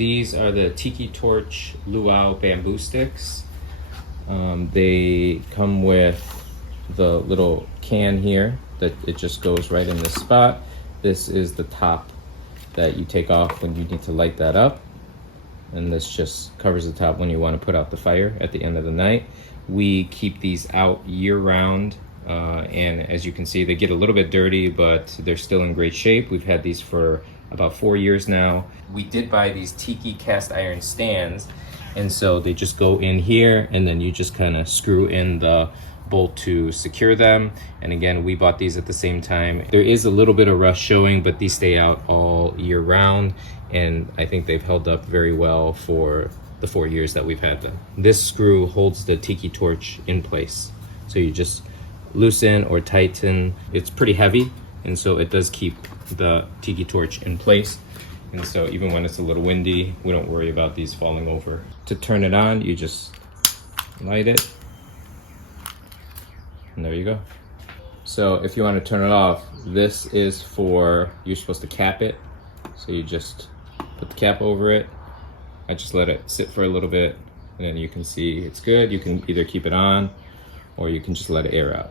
these are the Tiki Torch Luau bamboo sticks. They come with the little can here that it just goes right in this spot. This is the top that you take off when you need to light that up. And this just covers the top when you want to put out the fire at the end of the night. We keep these out year round. And as you can see, they get a little bit dirty, but they're still in great shape. We've had these for about 4 years now. We did buy these Tiki cast iron stands, and so they just go in here, and then you just kind of screw in the bolt to secure them. And again, we bought these at the same time. There is a little bit of rust showing, but these stay out all year round, and I think they've held up very well for the 4 years that we've had them. This screw holds the Tiki torch in place, so you just loosen or tighten. It's pretty heavy, and so it does keep the Tiki torch in place. And so even when it's a little windy, we don't worry about these falling over. To turn it on, you just light it, and there you go. So if you want to turn it off, this is for, you're supposed to cap it. So you just put the cap over it. I just let it sit for a little bit, and then you can see it's good. You can either keep it on, or you can just let it air out.